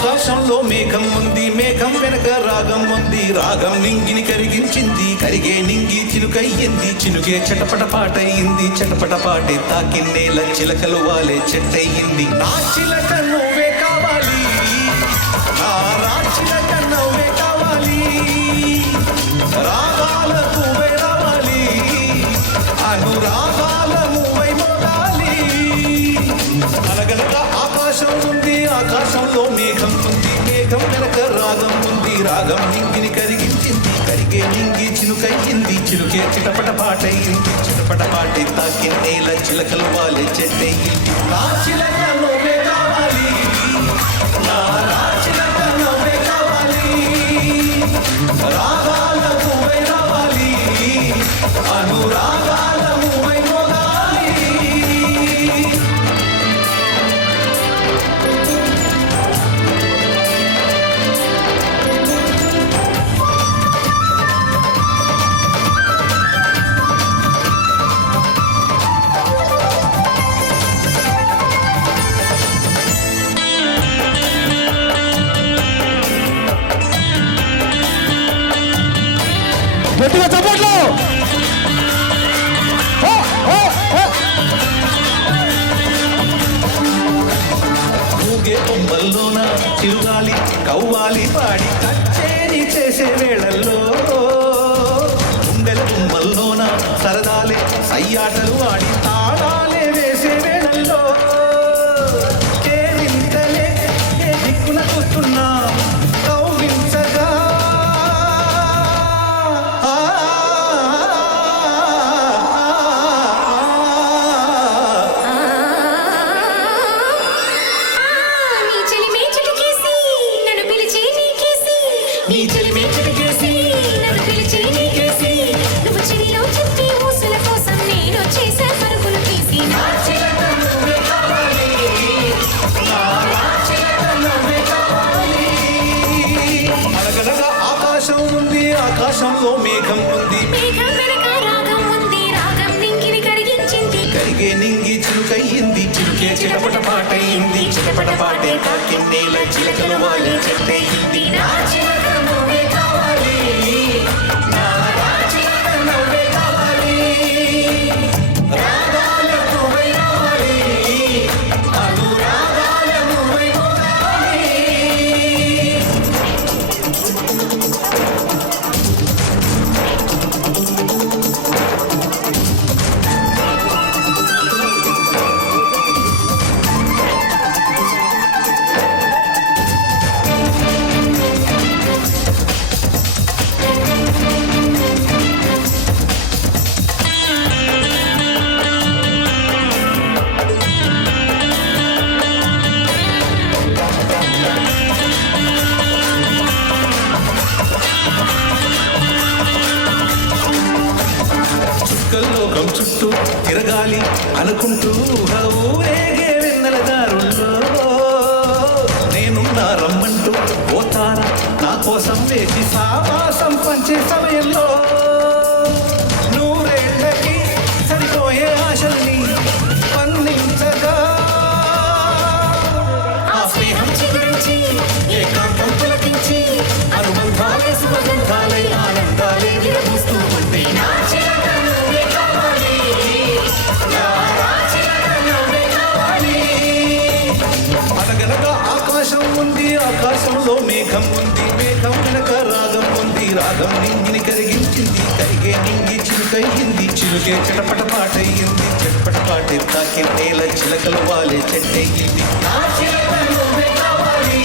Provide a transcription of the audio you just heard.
ఆకాశంలో మేఘం ఉంది, మేఘం వెనక రాగం ఉంది, రాగం నింగిని కరిగించింది, కరిగే నింగి చినుకయ్యింది, చినుకే చటపట పాటయింది, చటపట పాటే తాకిన్నేల చిలకలు వాలే చెట్టయింది. నా చిలక నువ్వే కావాలి, నా రాచిలక నువ్వే కావాలి, రాగాల నువ్వే రావాలి, అనురాగాల నువ్వై మోగాలి. అనగనగా ఆకాశం ఉంది, ఆకాశంలో మేఘం ఉంది, మేఘం వెనక రాగం ఉంది, రాగం నింగిని కరిగించింది, కరిగే నింగి చినుకయ్యింది, చినుకే చిటపట పాటయింది, చిటపట పాటే తాకిన్నేల చిలకలు వాలే చెట్టయింది. నా చిలక నువ్వే కావాలి, నా రాచిలక నువ్వే కావాలి, రాగాల నువ్వే రావాలి, అనురాగాల నువ్వై మోగాలి. గట్టిగా చప్పట్లు. ఊగే బొమ్మల్లోన చిరుగాలి కవ్వాలి పాడి కచ్చేరి చేసే వేళల్లో, గుండెల బొమ్మల్లోన సరదాలే సయ్యాటలు ఆడి తాళాలే వేసే వేళల్లో, కేరింతలే ఏ దిక్కున కూర్చున్నా కౌగించగా నీ చెలిమే చిటికేసి నన్ను పిలిచి నీకేసి నువ్వు చెవిలో చెప్పి ఊసుల కోసం నేను చేసే పరుగులు తీసి నా చిలక నువ్వే కావాలి, నా రాచిలక నువ్వే కావాలి. అనగనగా ఆకాశం ఉంది, ఆకాశంలో మేఘం ఉంది, మేఘం వెనక రాగం ఉంది, రాగం నింగిని కరిగించింది, కరిగే నింగి చిలుకయ్యింది, చిలుకే చిటపట పాటయింది, చిటపట పాటే తాకిన్నేల చిలకలు వాలే చెట్టయింది. నా చిలక నువ్వే కావాలి, నా రాచిలక నువ్వే కావాలి, రాగాల నువ్వై రావాలి, అనురాగాల నువ్వై మోగాలి. లోకం చుట్టూ తిరగాలి అనుకుంటూ ఊరేగే వెన్నెల దారుల్లో, నేనున్నా రమ్మంటూ పోతారా నా కోసం వేసి సావాసం పంచే సమయంలో, నూరేళ్ళకి సరిపోయే ఆశల్ని పండించగా ఆ స్నేహం చిగురించి ఏకాంతం పులకించి అనుబంధాలే సుగంధాలై ఆనందాలే విరబూస్తూ ఉంటే నా చిలక నువ్వే కావాలి, నా రాచిలక నువ్వే కావాలి. అనగనగా ఆకాశం ఉంది, ఆకాశంలో మేఘం ఉంది, మేఘం వెనక రాగం ఉంది, రాగం నింగిని కరిగించింది, కరిగే నింగి చిలుకయ్యింది, చిలుకే చటపట పాటయ్యింది, చటపట పాటే తాకిన్నేల చిలకలు వాలే చెట్టయ్యింది. నా చిలక నువ్వే కావాలి.